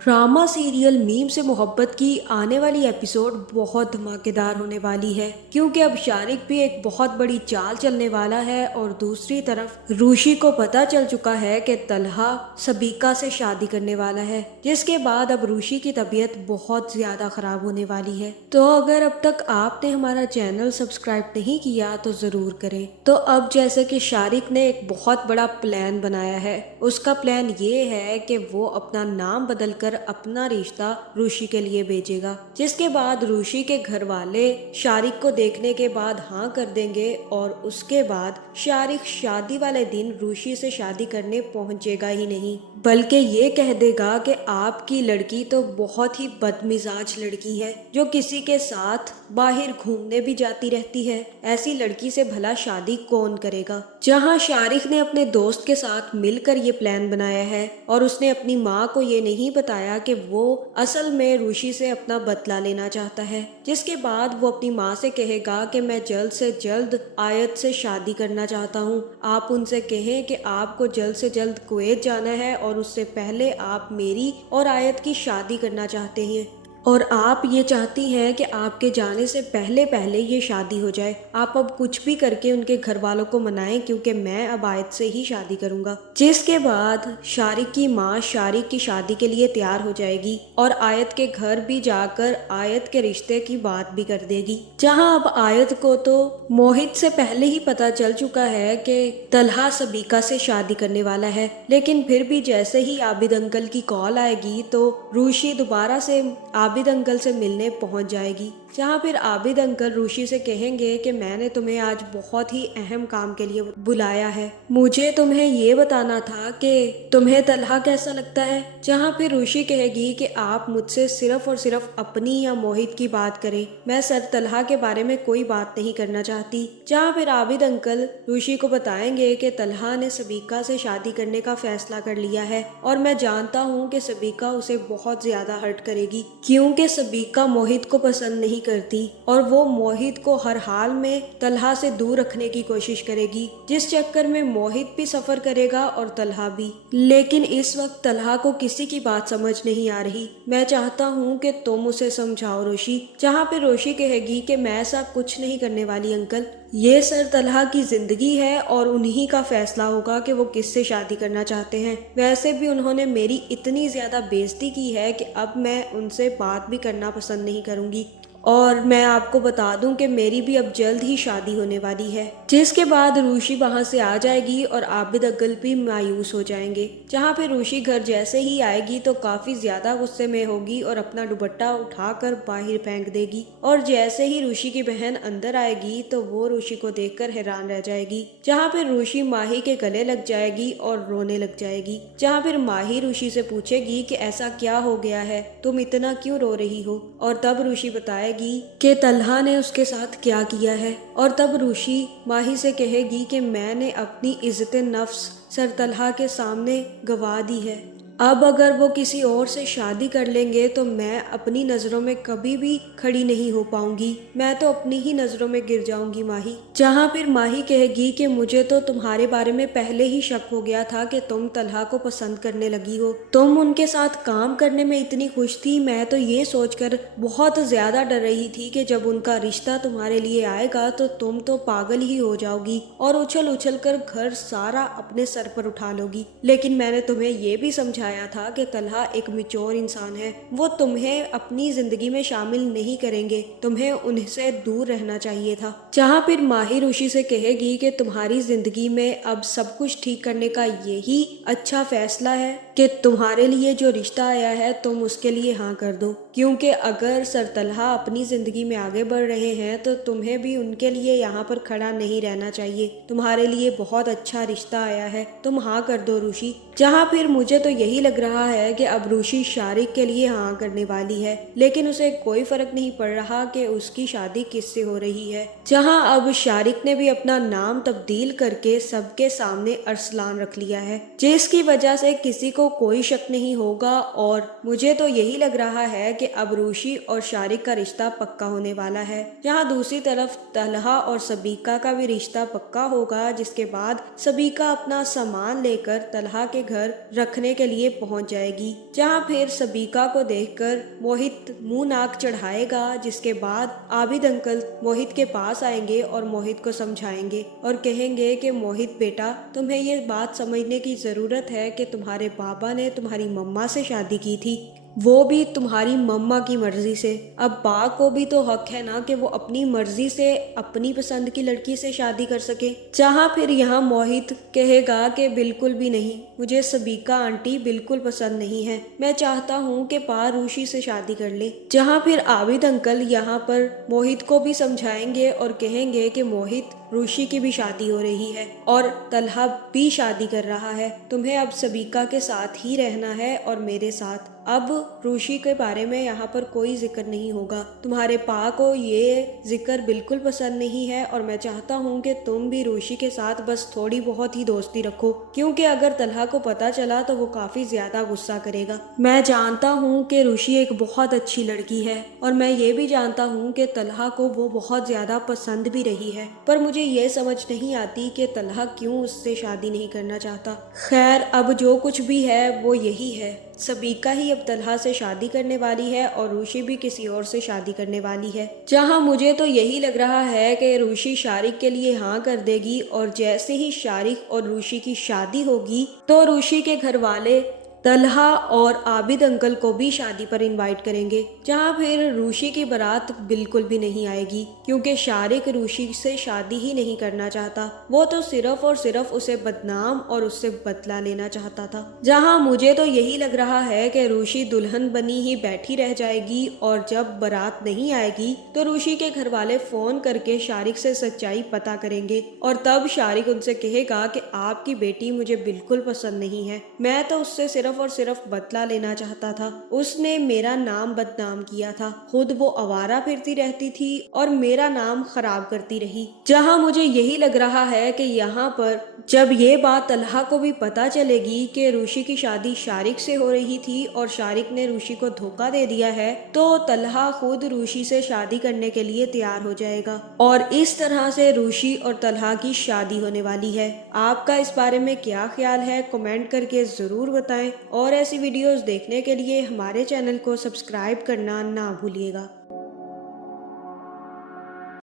Drama serial meme से मोहब्बत की आने वाली एपिसोड बहुत धमाकेदार होने वाली है, क्योंकि अब शारिक भी एक बहुत बड़ी चाल चलने वाला है और दूसरी तरफ रूशी को पता चल चुका है कि तलहा सबीका से शादी करने वाला है, जिसके बाद अब रूशी की तबीयत बहुत ज्यादा खराब होने वाली है। तो अगर अब तक आपने हमारा चैनल सब्सक्राइब नहीं किया तो जरूर करें। तो अब जैसे कि शारिक ने एक बहुत बड़ा प्लान बनाया है, उसका प्लान ये है कि वो अपना नाम बदलकर अपना रिश्ता रूशी के लिए भेजेगा, जिसके बाद रूशी के घर वाले शारिक को देखने के बाद हाँ कर देंगे और उसके बाद शारिक शादी वाले दिन रूशी से शादी करने पहुंचेगा ही नहीं, बल्कि ये कह देगा कि आपकी लड़की तो बहुत ही बदमिजाज लड़की है, जो किसी के साथ बाहर घूमने भी जाती रहती है। ऐसी लड़की से भला शादी कौन करेगा। जहां शारिक ने अपने दोस्त के साथ मिलकर ये प्लान बनाया है और उसने अपनी माँ को ये नहीं बताया कि वो असल में रूशी से अपना बदला लेना चाहता है, जिसके बाद वो अपनी माँ से कहेगा कि मैं जल्द से जल्द आयत से शादी करना चाहता हूँ। आप उनसे कहें कि आपको जल्द से जल्द कुवैत जाना है और उससे पहले आप मेरी और आयत की शादी करना चाहते हैं और आप ये चाहती हैं कि आपके जाने से पहले पहले ये शादी हो जाए। आप अब कुछ भी करके उनके घर वालों को मनाएं, क्योंकि मैं अब आयत से ही शादी करूंगा। जिसके बाद शारिक की माँ शारिक की शादी के लिए तैयार हो जाएगी और आयत के घर भी जाकर आयत के रिश्ते की बात भी कर देगी। जहां अब आयत को तो मोहित से पहले ही पता चल चुका है कि तलहा सबीका से शादी करने वाला है, लेकिन फिर भी जैसे ही आबिद अंकल की कॉल आएगी तो रूशी दोबारा से आबिद अंकल से मिलने पहुंच जाएगी। जहां फिर आबिद अंकल रूशी से कहेंगे कि मैंने तुम्हें आज बहुत ही अहम काम के लिए बुलाया है, मुझे तुम्हें ये बताना था कि तुम्हें तलहा कैसा लगता है। जहां फिर रूशी कहेगी कि आप मुझसे सिर्फ और सिर्फ अपनी या मोहित की बात करें, मैं सर तलहा के बारे में कोई बात नहीं करना चाहती। जहां फिर आबिद अंकल रूशी को बताएंगे कि तलहा ने सबीका से शादी करने का फैसला कर लिया है और मैं जानता हूँ कि सबीका उसे बहुत ज्यादा हर्ट करेगी, क्योंकि सबीका मोहित को पसंद नहीं करती और वो मोहित को हर हाल में तलहा से दूर रखने की कोशिश करेगी, जिस चक्कर में मोहित भी सफर करेगा और तलहा भी। लेकिन इस वक्त तलहा को किसी की बात समझ नहीं आ रही। मैं चाहता हूँ कि तुम उसे समझाओ रोशी। जहाँ पे रोशी कहेगी कि मैं ऐसा कुछ नहीं करने वाली अंकल, ये सर तलहा की जिंदगी है और उन्हीं का फैसला होगा कि वो किससे शादी करना चाहते हैं। वैसे भी उन्होंने मेरी इतनी ज्यादा बेइज्जती की है कि अब मैं उनसे बात भी करना पसंद नहीं करूंगी। और मैं आपको बता दूं कि मेरी भी अब जल्द ही शादी होने वाली है। जिसके बाद रूशी वहां से आ जाएगी और आबिद अंकल भी मायूस हो जाएंगे। जहां पे रूशी घर जैसे ही आएगी तो काफी ज्यादा गुस्से में होगी और अपना दुपट्टा उठाकर बाहर फेंक देगी और जैसे ही रूशी की बहन अंदर आएगी तो वो रूशी को देखकर हैरान रह जाएगी। जहाँ पे रूशी माही के गले लग जाएगी और रोने लग जाएगी। जहाँ फिर माही रूशी से पूछेगी कि ऐसा क्या हो गया है, तुम इतना क्यों रो रही हो। और तब रूशी बताएगी कि तलहा ने उसके साथ क्या किया है। और तब रूशी माही से कहेगी कि मैंने अपनी इज्जत नफ्स सर तलहा के सामने गवा दी है। अब अगर वो किसी और से शादी कर लेंगे तो मैं अपनी नजरों में कभी भी खड़ी नहीं हो पाऊंगी, मैं तो अपनी ही नजरों में गिर जाऊंगी माही। जहाँ फिर माही कहेगी कि मुझे तो तुम्हारे बारे में पहले ही शक हो गया था कि तुम तलहा को पसंद करने लगी हो। तुम उनके साथ काम करने में इतनी खुश थी, मैं तो ये सोचकर बहुत ज्यादा डर रही थी कि जब उनका रिश्ता तुम्हारे लिए आएगा तो तुम तो पागल ही हो जाओगी और उछल उछल कर घर सारा अपने सर पर उठा लोगी। लेकिन मैंने तुम्हें ये भी समझाया था कि तलहा एक मैच्योर इंसान है, वो तुम्हें अपनी जिंदगी में शामिल नहीं करेंगे, तुम्हें उनसे दूर रहना चाहिए था। जहाँ फिर माही रूशी से कहेगी कि तुम्हारी जिंदगी में अब सब कुछ ठीक करने का यही अच्छा फैसला है कि तुम्हारे लिए जो रिश्ता आया है तुम उसके लिए हाँ कर दो, क्योंकि अगर सर तलहा अपनी जिंदगी में आगे बढ़ रहे हैं तो तुम्हें भी उनके लिए यहाँ पर खड़ा नहीं रहना चाहिए। तुम्हारे लिए बहुत अच्छा रिश्ता आया है, तुम हाँ कर दो रूशी। जहाँ फिर मुझे तो यही लग रहा है कि अब रूशी शारिक के लिए हाँ करने वाली है, लेकिन उसे कोई फर्क नहीं पड़ रहा कि उसकी शादी किससे हो रही है। जहाँ अब शारिक ने भी अपना नाम तब्दील करके सबके सामने अरसलान रख लिया है, जिसकी वजह से किसी को को कोई शक नहीं होगा और मुझे तो यही लग रहा है कि अब रूशी और शारिक का रिश्ता पक्का होने वाला है। जहाँ दूसरी तरफ तलहा और सबीका का भी रिश्ता पक्का होगा, जिसके बाद सबीका अपना सामान लेकर तलहा के घर रखने के लिए पहुंच जाएगी। जहाँ फिर सबीका को देखकर मोहित मुंह नाक चढ़ाएगा, जिसके बाद आबिद अंकल मोहित के पास आएंगे और मोहित को समझाएंगे और कहेंगे कि मोहित बेटा, तुम्हें ये बात समझने की जरूरत है कि तुम्हारे पापा ने तुम्हारी मम्मा से शादी की थी, वो भी तुम्हारी मम्मा की मर्जी से। अब बा को भी तो हक है ना कि वो अपनी मर्जी से अपनी पसंद की लड़की से शादी कर सके। जहाँ फिर यहाँ मोहित कहेगा कि बिल्कुल भी नहीं, मुझे सबीका आंटी बिल्कुल पसंद नहीं है, मैं चाहता हूँ कि पा रूशी से शादी कर ले। जहाँ फिर आबिद अंकल यहाँ पर मोहित को भी समझाएंगे और कहेंगे कि मोहित, रूशी की भी शादी हो रही है और तलहा भी शादी कर रहा है, तुम्हें अब सबीका के साथ ही रहना है और मेरे साथ। अब रूशी के बारे में यहाँ पर कोई जिक्र नहीं होगा। तुम्हारे पा को ये जिक्र बिल्कुल पसंद नहीं है और मैं चाहता हूँ कि तुम भी रूशी के साथ बस थोड़ी बहुत ही दोस्ती रखो, क्योंकि अगर तलहा को पता चला तो वो काफी ज्यादा गुस्सा करेगा। मैं जानता हूँ कि रूशी एक बहुत अच्छी लड़की है और मैं ये भी जानता हूँ कि तलहा को वो बहुत ज्यादा पसंद भी रही है, पर मुझे ये समझ नहीं आती कि तलहा क्यों उससे शादी नहीं करना चाहता। खैर, अब जो कुछ भी है वो यही है, सबीका ही अब तलहा से शादी करने वाली है और रूशी भी किसी और से शादी करने वाली है। जहां मुझे तो यही लग रहा है कि रूशी शारिक के लिए हाँ कर देगी और जैसे ही शारिक और रूशी की शादी होगी तो रूशी के घर वाले तलहा और आबिद अंकल को भी शादी पर इनवाइट करेंगे। जहां फिर रूशी की बारात बिल्कुल भी नहीं आएगी, क्योंकि शारिक रूशी से शादी ही नहीं करना चाहता, वो तो सिर्फ और सिर्फ उसे बदनाम और उससे बदला लेना चाहता था। जहां मुझे तो यही लग रहा है कि रूशी दुल्हन बनी ही बैठी रह जाएगी और जब बारात नहीं आएगी तो रूशी के घर वाले फोन करके शारिक से सच्चाई पता करेंगे और तब शारिक उनसे कहेगा कि आपकी बेटी मुझे बिल्कुल पसंद नहीं है, मैं तो उससे सिर्फ और सिर्फ बदला लेना चाहता था, उसने मेरा नाम बदनाम किया था, खुद वो आवारा फिरती रहती थी और मेरा नाम खराब करती रही। जहां मुझे यही लग रहा है कि यहाँ पर जब ये बात तलहा को भी पता चलेगी कि रूशी की शादी शारिक से हो रही थी और शारिक ने रूशी को धोखा दे दिया है, तो तलहा खुद रूशी से शादी करने के लिए तैयार हो जाएगा और इस तरह से रूशी और तलहा की शादी होने वाली है। आपका इस बारे में क्या ख्याल है, कमेंट करके जरूर बताएं और ऐसी वीडियोस देखने के लिए हमारे चैनल को सब्सक्राइब करना ना भूलिएगा।